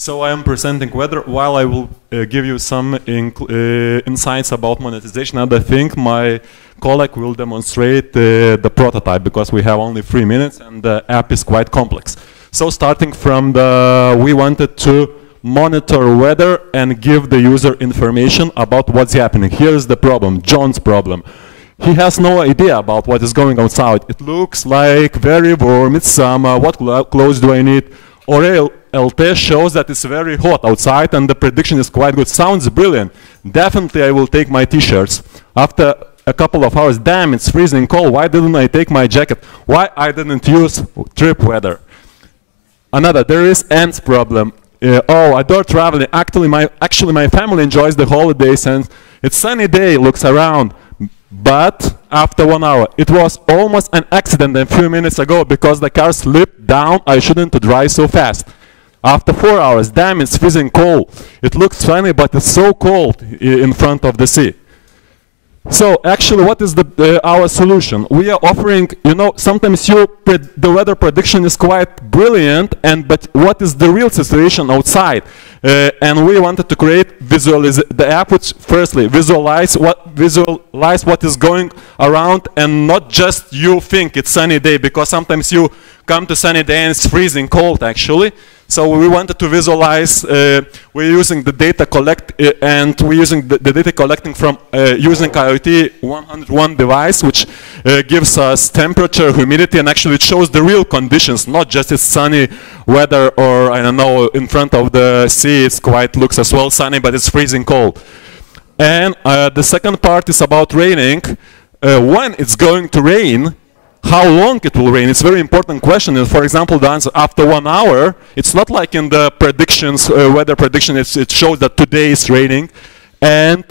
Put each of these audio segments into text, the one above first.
So I am presenting weather, while I will give you some insights about monetization, and I think my colleague will demonstrate the prototype, because we have only 3 minutes and the app is quite complex. So starting from we wanted to monitor weather and give the user information about what's happening. Here's the problem, John's problem. He has no idea about what is going outside. It looks like very warm, it's summer, what clothes do I need? Or LT shows that it's very hot outside and the prediction is quite good. Sounds brilliant. Definitely I will take my t-shirts. After a couple of hours, damn, it's freezing cold. Why didn't I take my jacket? Why I didn't use trip weather? Another, there is ants problem. Oh, I adore traveling. Actually, my family enjoys the holidays and it's sunny day, looks around. But after 1 hour, it was almost an accident a few minutes ago because the car slipped down. I shouldn't drive so fast. After 4 hours, damn, it's freezing cold. It looks funny, but it's so cold in front of the sea. So actually, what is our solution? We are offering, you know, sometimes the weather prediction is quite brilliant, but what is the real situation outside? And we wanted to create the app which firstly visualize what is going around, and not just you think it's sunny day, because sometimes you come to sunny day and it's freezing cold actually. So we wanted to visualize, we're using the data and we're using the data collecting from using IoT 101 device, which gives us temperature, humidity, and actually it shows the real conditions, not just it's sunny weather, or I don't know, in front of the sea it's looks as well sunny, but it's freezing cold. And the second part is about raining. When it's going to rain, how long it will rain? It's a very important question. And for example, the answer after 1 hour, it's not like in the predictions, weather prediction, it shows that today is raining, and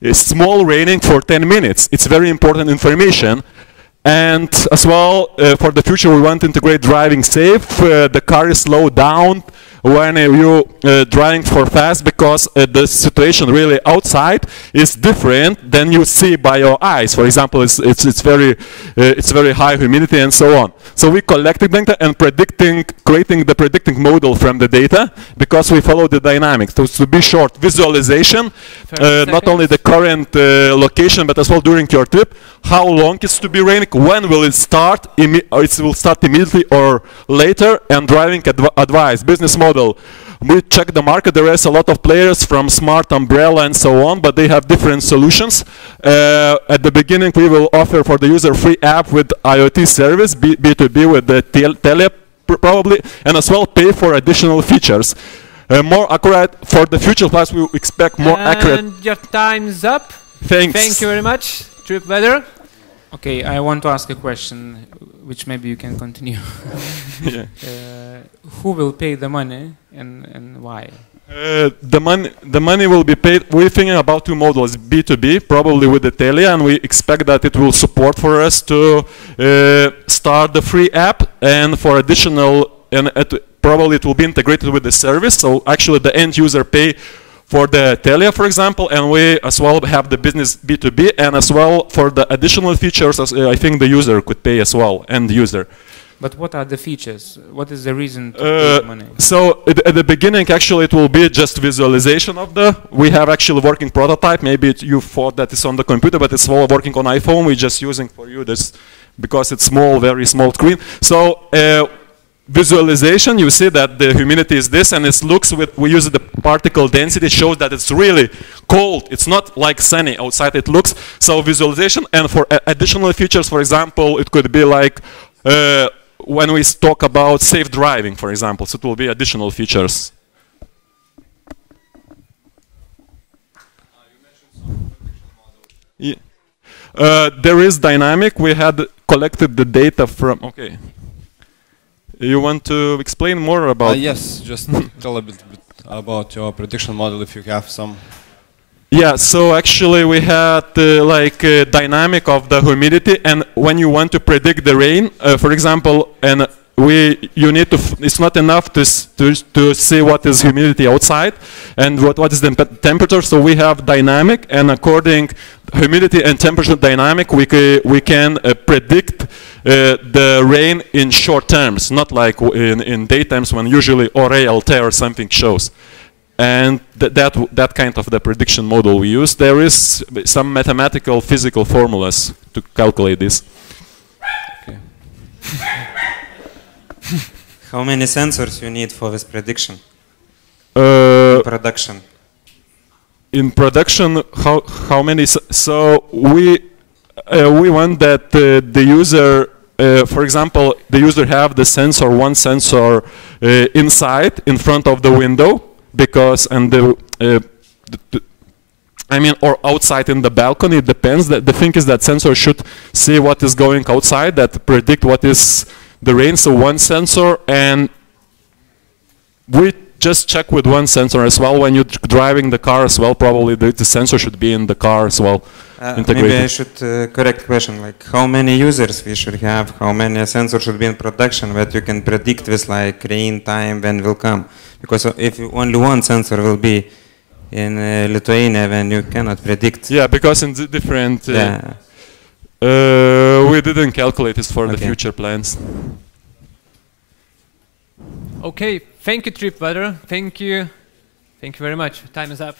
it's small raining for 10 minutes. It's very important information. And as well, for the future, we want to integrate driving safe. The car is slowed down when you're driving for fast, because the situation really outside is different than you see by your eyes. For example, it's very high humidity and so on. So we collected data and creating the predicting model from the data, because we follow the dynamics. So to be short, visualization, not only the current location, but as well during your trip, how long it's to be raining, when will it start, it will start immediately or later, and driving advice, business model. We check the market. There is a lot of players from Smart Umbrella and so on, but they have different solutions. At the beginning, we will offer for the user free app with IoT service, B2B with the TELIA probably, and as well pay for additional features. More accurate for the future, plus we expect more accurate. And your time's up. Thanks. Thank you very much. Trip weather. Okay, I want to ask a question, which maybe you can continue. Yeah. Who will pay the money and why? The money will be paid. We're thinking about two models, B2B, probably with the Telia, and we expect that it will support for us to start the free app, and for additional, and probably it will be integrated with the service. So actually the end user pay for the Telia, for example, and we as well have the business B2B, and as well for the additional features, I think the user could pay as well, end user. But what are the features? What is the reason to pay money? So at the beginning, actually, it will be just visualization of we have actually working prototype. Maybe you thought that it's on the computer, but it's all working on iPhone. We're just using for you this because it's small, very small screen. So visualization, you see that the humidity is this, and it looks we use the particle density, it shows that it's really cold. It's not like sunny outside, it looks. So visualization, and for additional features, for example, it could be like when we talk about safe driving, for example, so it will be additional features. Yeah. There is dynamic. We had collected the data from, okay. You want to explain more about? Yes, just tell a bit about your prediction model if you have some. Yeah, so actually we had like dynamic of the humidity, and when you want to predict the rain, for example, and you need to. It's not enough to see what is humidity outside and what is the temperature. So we have dynamic, and according humidity and temperature dynamic, we can predict the rain in short terms, not like in daytimes when usually ORE-LT or something shows. And that kind of the prediction model we use. There is some mathematical physical formulas to calculate this. Okay. How many sensors you need for this prediction? In production. In production, how many? So we want that the user, for example, the user have the sensor, one sensor inside, in front of the window, because I mean, or outside in the balcony. It depends. The thing is that sensor should see what is going outside, that predict what is the rain. So one sensor, and we just check with one sensor as well. When you're driving the car as well, probably the sensor should be in the car as well. Maybe I should correct question, like how many users we should have, how many sensors should be in production that you can predict with like rain time when will come. Because if only one sensor will be in Lithuania, then you cannot predict. Yeah, because in the different... we didn't calculate this for the future plans. Okay, thank you, Trip Weather. Thank you. Thank you very much. Time is up.